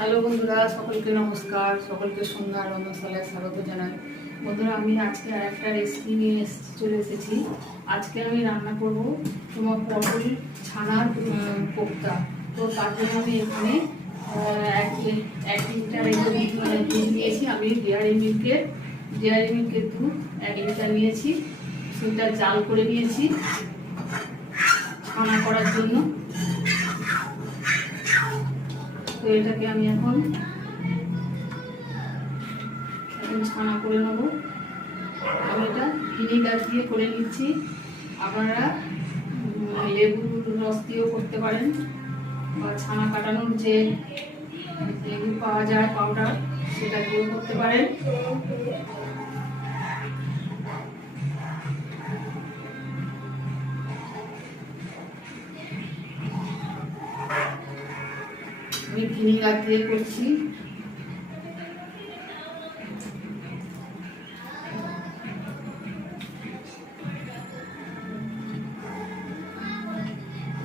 Hello বন্ধুরা, সকলকে নমস্কার, সকলকে সন্ধ্যা রন্ধনশালায় স্বাগত জানাই। বন্ধুরা, আমি আজকে আর একটা রেসিপি নিয়ে চলে এসেছি। আজকে আমি রান্না করব তোমার পটল ছানার কোপ্তা। তো তার জন্য আমি এখানে এক এক লিটার মানে দুধ নিয়েছি। আমি ডেয়ারি মিল্কের ডেয়ারি মিল্কের দুধ এক লিটার নিয়েছি। সেটা জাল করে নিয়েছি। ছানা করার জন্য। তো এটাকে আমি এখন এখন ছানা করে নেব। আমি এটা ভিনিগার দিয়ে করে নিচ্ছি। আপনারা লেবুর রস দিয়েও করতে পারেন। বা ছানা কাটানোর যে লেবু পাওয়া যায়, পাউডার, সেটা দিয়েও করতে পারেন। ভিনিগার দিয়ে করছি।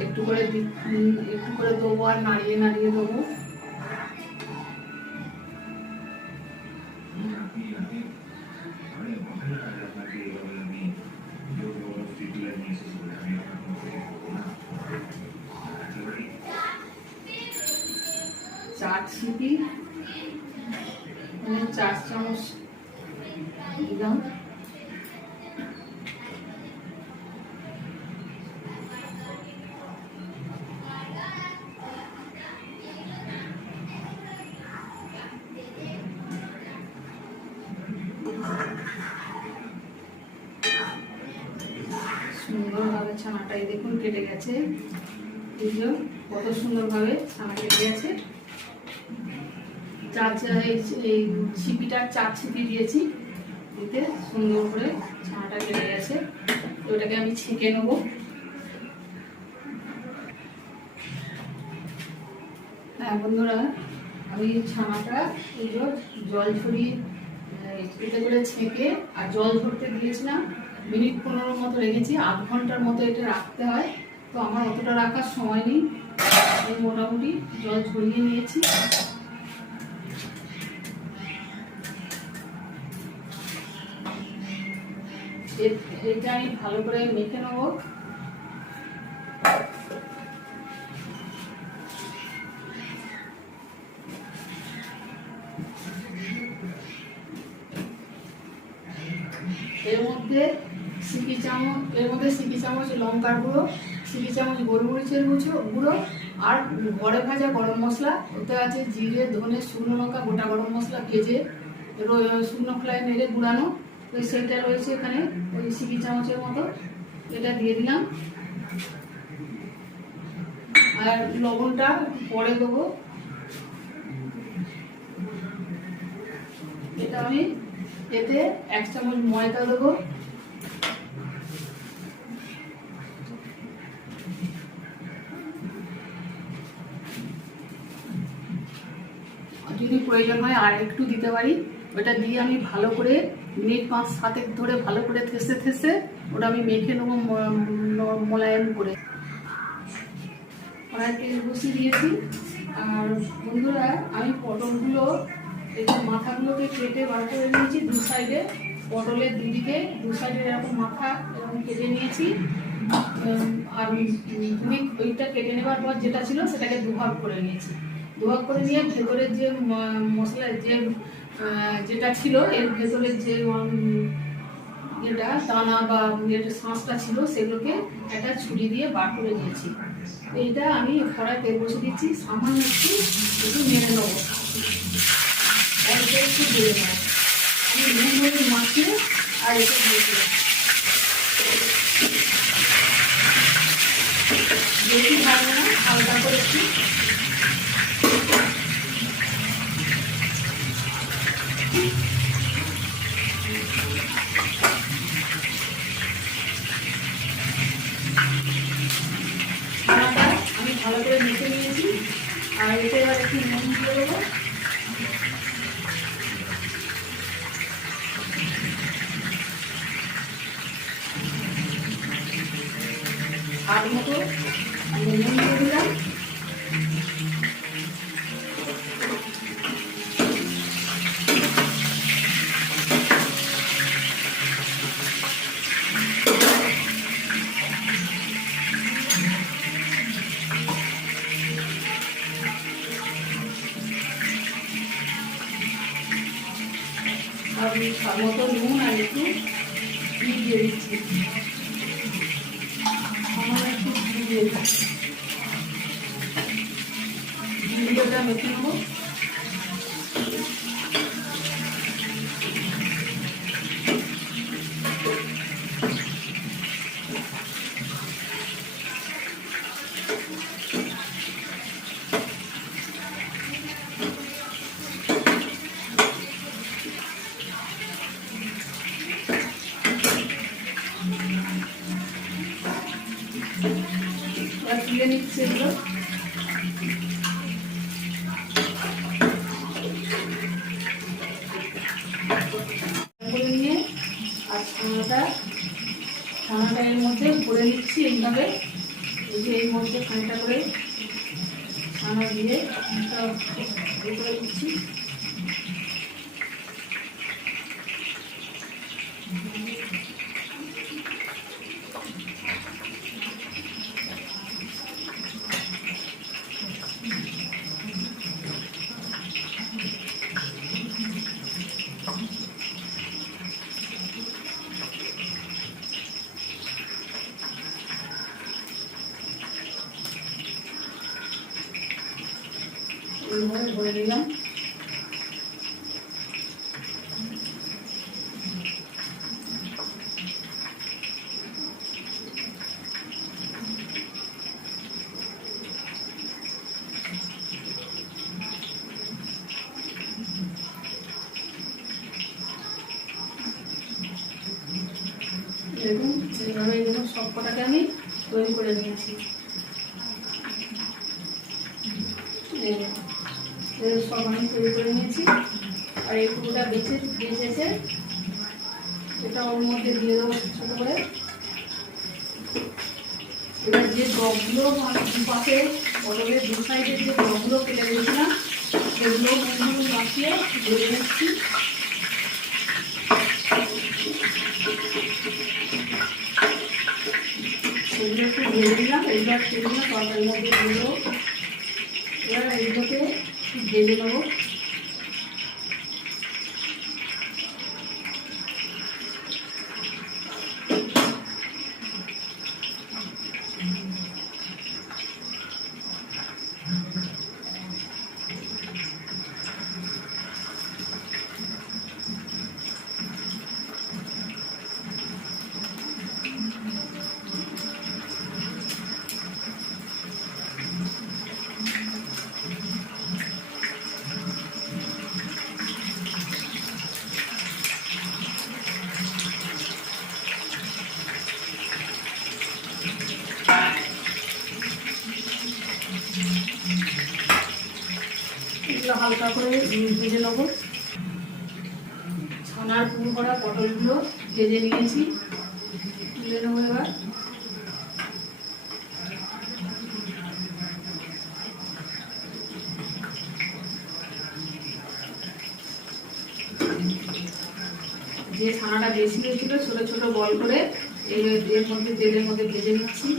একটু করে একটু করে দেবো আর নাড়িয়ে নাড়িয়ে দেবো। চামচ দিলাম সুন্দরভাবে ছানাটা দেখুন কেটে গেছে। এই কত সুন্দরভাবে ছানা কেটে গেছে। চা- এই ছিপিটার চার ছিপি দিয়েছি। দিতে সুন্দর করে ছানাটা কেটে গেছে। ওটাকে আমি ছেঁকে নেব। হ্যাঁ বন্ধুরা, আমি ছানাটা যে জল ছড়িয়ে এতে করে ছেঁকে আর জল ঝরতে দিয়েছিলাম। মিনিট পনেরো মতো রেখেছি, আধ ঘণ্টার মতো এটা রাখতে হয়। তো আমার অতটা রাখার সময় নেই। আমি মোটামুটি জল ঝরিয়ে নিয়েছি। এটা আমি ভালো করে মেখে নেব। এর মধ্যে সিকি চামচ, এর মধ্যে সিকি চামচ লঙ্কার গুঁড়ো, সিকি চামচ গোলমরিচের গুঁচো, গুঁড়ো, আর ঘরে ভাজা গরম মশলা, ওতে আছে জিরে, ধনে, শুকনো লঙ্কা, গোটা গরম মশলা, ভেজে শুকনো খোলায় নেড়ে গুঁড়ানো। তো সেইটা রয়েছে এখানে, ওই সিকি চামচের মতো। এটা দিয়ে দিলাম। আর লবণটা পরে দেবো। এটা আমি এতে এক চামচ ময়দা দেবো। যদি প্রয়োজন হয় আর একটু দিতে পারি, ওটা দিয়ে আমি ভালো করে মিনিট পাঁচ সাতেক ধরে ভালো করে থেসে থেসে ওটা আমি মেখে নেব মোলায়েম করে। তেল বসিয়ে দিয়েছি। আর বন্ধুরা, আমি পটলগুলো, এই মাথাগুলোকে কেটে বার করে নিয়েছি দু সাইডে। পটলের দুদিকে, দু সাইডে এরকম মাথা এরকম কেটে নিয়েছি। আর তুমি ওইটা কেটে নেবার পর যেটা ছিল সেটাকে দুভাগ করে নিয়েছি। দুভাগ করে নিয়ে ভেতরের যে মশলা যে যেটা ছিল, এর ভেতরের যে যেটা দানা বা যেটা শাঁসটা ছিল, সেগুলোকে একটা ছুরি দিয়ে বার করে দিয়েছি। এইটা আমি কড়াই তেল বসে দিচ্ছি, সামান্য একটু একটু নেড়ে নেব। একটু দিয়ে নেব আমি মাখিয়ে আর এটা দিয়েছিলাম বেশি ভালো না, হালকা করে একটু আমি ভালো করে মেখে নিয়েছি। আর এতে এবার একটু নুন দিয়ে দেবো স্বাদ মতো আমি নুন দিয়ে দিলাম আমি মতো নুন আর একটু ঘি দিয়ে দিচ্ছি আমার একটু ঘি মেখে নেব তুলে নিচ্ছি এগুলো করে নিয়ে আর ছানাটা ছানাটা এর মধ্যে ভরে নিচ্ছি এইভাবে এই যে এর মধ্যে খানিকটা করে ছানা দিয়ে একটা এ করে দিচ্ছি এইভাবে ভরে নিলাম দেখুন এইভাবে এগুলো আমি তৈরি করে নিয়েছি। সব আমি তৈরি করে নিয়েছি। আর এই পুরোটা বেঁচে বেঁচেছে। এটা ওর মধ্যে দিয়ে দেবো ছোটো করে। এবার যে ডগগুলো মানে দুপাশে দু সাইডের যে ডগগুলো কেটে দিয়েছিলাম, সেগুলো নুন মাখিয়ে ধরে নিচ্ছি। সেগুলো একটু ভেজে দিলাম এইবার সেগুলো তরকারির মধ্যে দিয়ে এবার এইগুলোকে ভেজে নেব এগুলো হালকা করে ভেজে নেব। ছানার পুর করা পটলগুলো ভেজে নিয়েছি। তুলে নেব এবার। যে ছানাটা বেশি হয়েছিল, ছোট ছোট বল করে এর মধ্যে তেলের মধ্যে ভেজে নিচ্ছি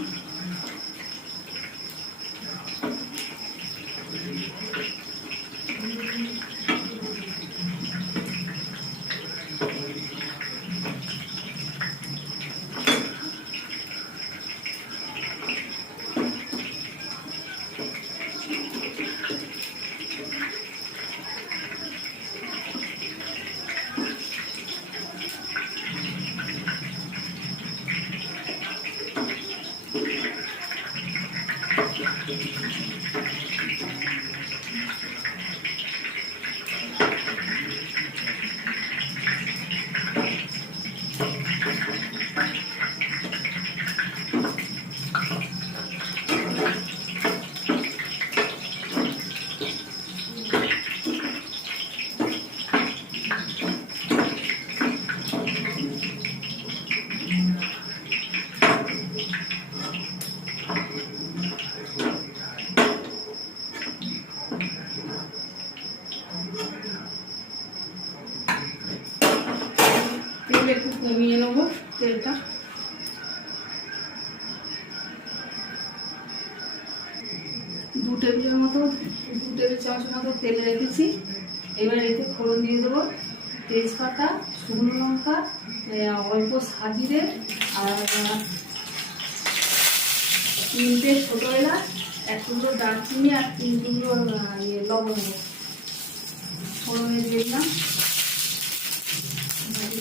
তেল একটু কমিয়ে নেব তেলটা দু টেবিলের মতো, দু টেবিল চামচ মতো তেল রেখেছি। এবার এতে ফোড়ন দিয়ে দেবো তেজপাতা, শুকনো লঙ্কা অল্প সাজিরে আর তিনটে ছোটো এলাচ, এক টুকরো দারচিনি আর তিন টুকরো ইয়ে লবঙ্গ ফোড়নে দিয়ে দিলাম।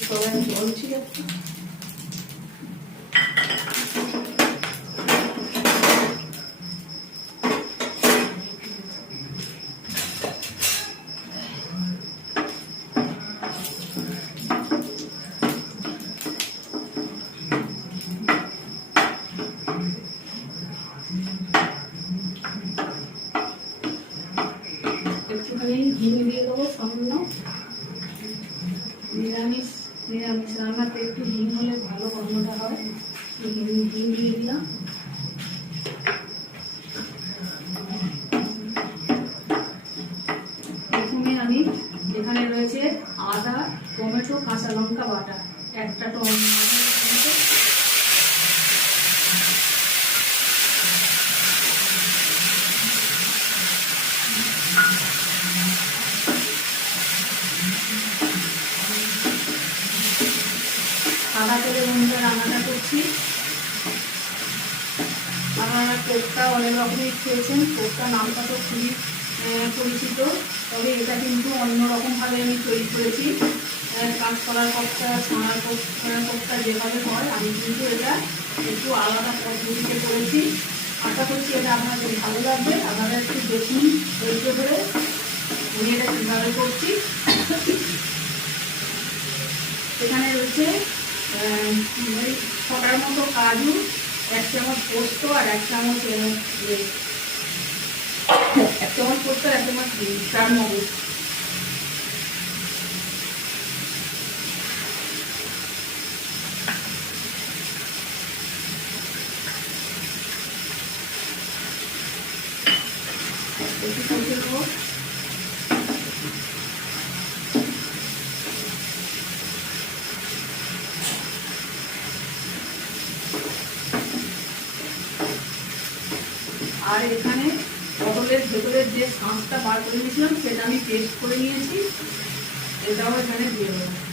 সবাই জল ছিল। একটু একটুখানি হিং দিয়ে দেবো সামান্য নিরামিষ নিরামিষ রান্নাতে একটু হিং হলে ভালো গন্ধটা হয় একটু হিং হিং দিয়ে দিলাম প্রথমে আমি এখানে রয়েছে আদা টমেটো কাঁচা লঙ্কা বাটা একটা টমেটো সাদা তেলে বন্ধুরা রান্নাটা করছি। আপনারা কোপ্তা অনেক রকমের খেয়েছেন কোপ্তা নামটা তো খুবই পরিচিত, তবে এটা কিন্তু অন্য রকমভাবে আমি তৈরি করেছি। কাঁচকলার কোপ্তা ছানার কোপ্তা কোপ্তা যেভাবে হয়, আমি কিন্তু এটা একটু আলাদা পদ্ধতিতে করেছি। আশা করছি এটা আপনাদের ভালো লাগবে। আপনারা একটু দেখুন, ধৈর্য ধরে আমি এটা কীভাবে করছি। এখানে রয়েছে ওই ছটার মতো কাজু, এক চামচ পোস্ত আর এক চামচ এক চামচ পোস্ত আর এক চামচ চার মগজ একটু কষে নেব আর এখানে পটলের ভেতরের যে শাঁসটা বার করে নিয়েছিলাম, সেটা আমি পেস্ট করে নিয়েছি। এটাও এখানে দিয়ে দেবো।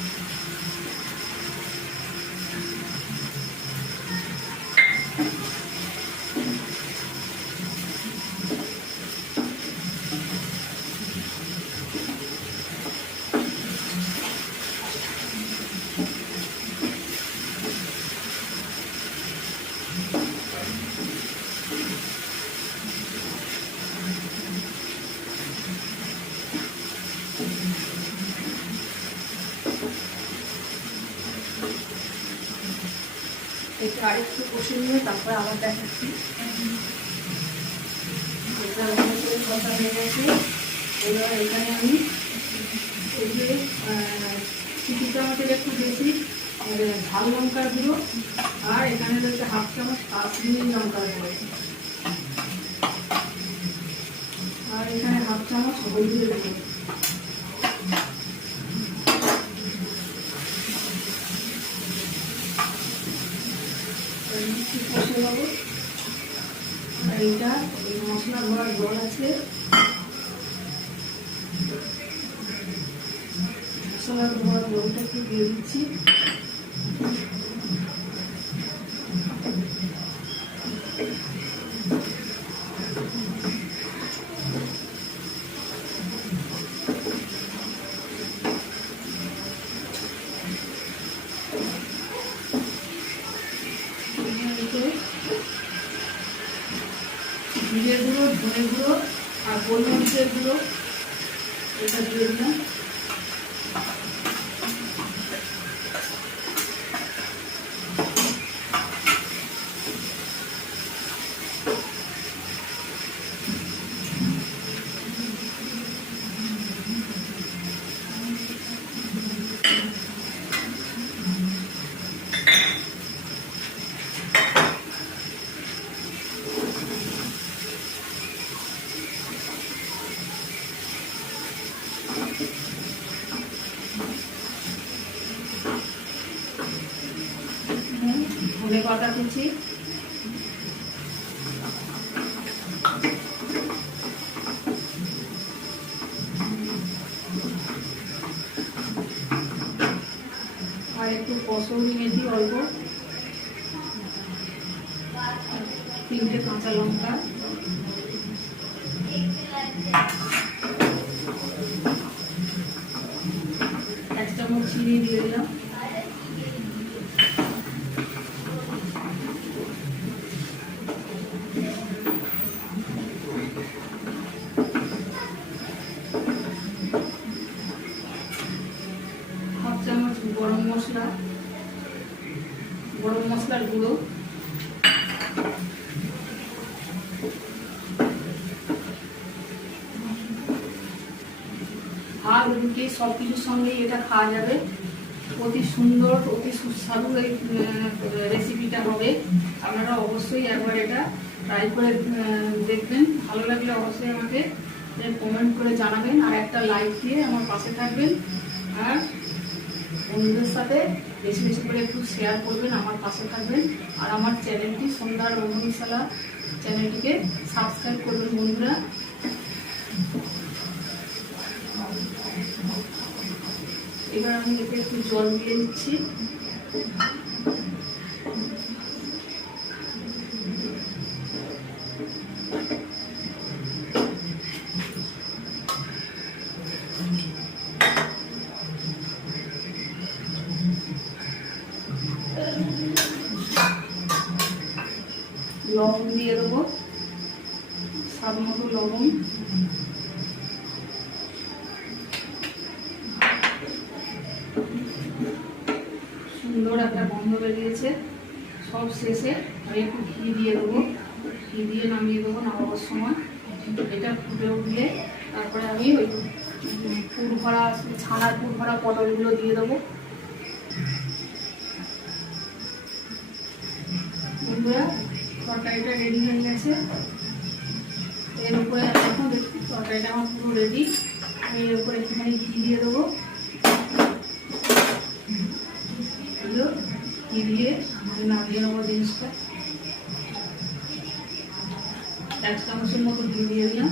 এটা আরেকটু কষে নিয়ে তারপরে আবার দেখাচ্ছি। এটা হয়ে গেছে। এবার এখানে আমি এই যে চিটি চামচের একটু বেশি ঝাল লঙ্কার গুঁড়ো, আর এখানে রয়েছে হাফ চামচ কাশ্মীরি লঙ্কার গুঁড়ো। আর এখানে হাফ চামচ হলুদের গুঁড়ো একটু কষে নেব আর এইটা এই মশলা ধোয়ার জল আছে মশলা ধোয়ার জলটা একটু দিয়ে দিচ্ছি এদিকে জিরে গুঁড়ো ধনে গুঁড়ো আর গোলমরিচের গুঁড়ো এটা দিয়ে দিলাম ধনে পাতা কুচি একটু পশম মেথি অল্প। তিনটে কাঁচা লঙ্কা। এক চামচ চিনি দিয়ে দিলাম হাফ চামচ গরম মশলা গরম মশলার গুঁড়ো। ভাত রুটি সব কিছুর সঙ্গেই এটা খাওয়া যাবে। অতি সুন্দর, অতি সুস্বাদু এই রেসিপিটা হবে। আপনারা অবশ্যই একবার এটা ট্রাই করে দেখবেন। ভালো লাগলে অবশ্যই আমাকে কমেন্ট করে জানাবেন। আর একটা লাইক দিয়ে আমার পাশে থাকবেন। আর বন্ধুদের সাথে বেশি বেশি করে একটু শেয়ার করবেন, আমার পাশে থাকবেন। আর আমার চ্যানেলটি সন্ধ্যা রমণীশালা চ্যানেলটিকে সাবস্ক্রাইব করবেন বন্ধুরা। এবার আমি এতে একটু জল দিয়ে দিচ্ছি বেরিয়েছে সব শেষে আমি একটু ঘি দিয়ে দেবো। ঘি দিয়ে নামিয়ে দেবো নামাবার সময়। এটা ফুটে উঠলে তারপরে আমি ওই পুর ভরা, ছানার পুর ভরা পটলগুলো দিয়ে দেবো। তরকারিটা রেডি হয়ে গেছে। এর উপরে এখন তরকারিটা আমার পুরো রেডি আমি এর উপরে একটুখানি ঘি দিয়ে দেবো এগুলো ঘি দিয়ে? আমি নামিয়ে নেব জিনিসটা? এক চামচের মতো দিয়ে দিলাম।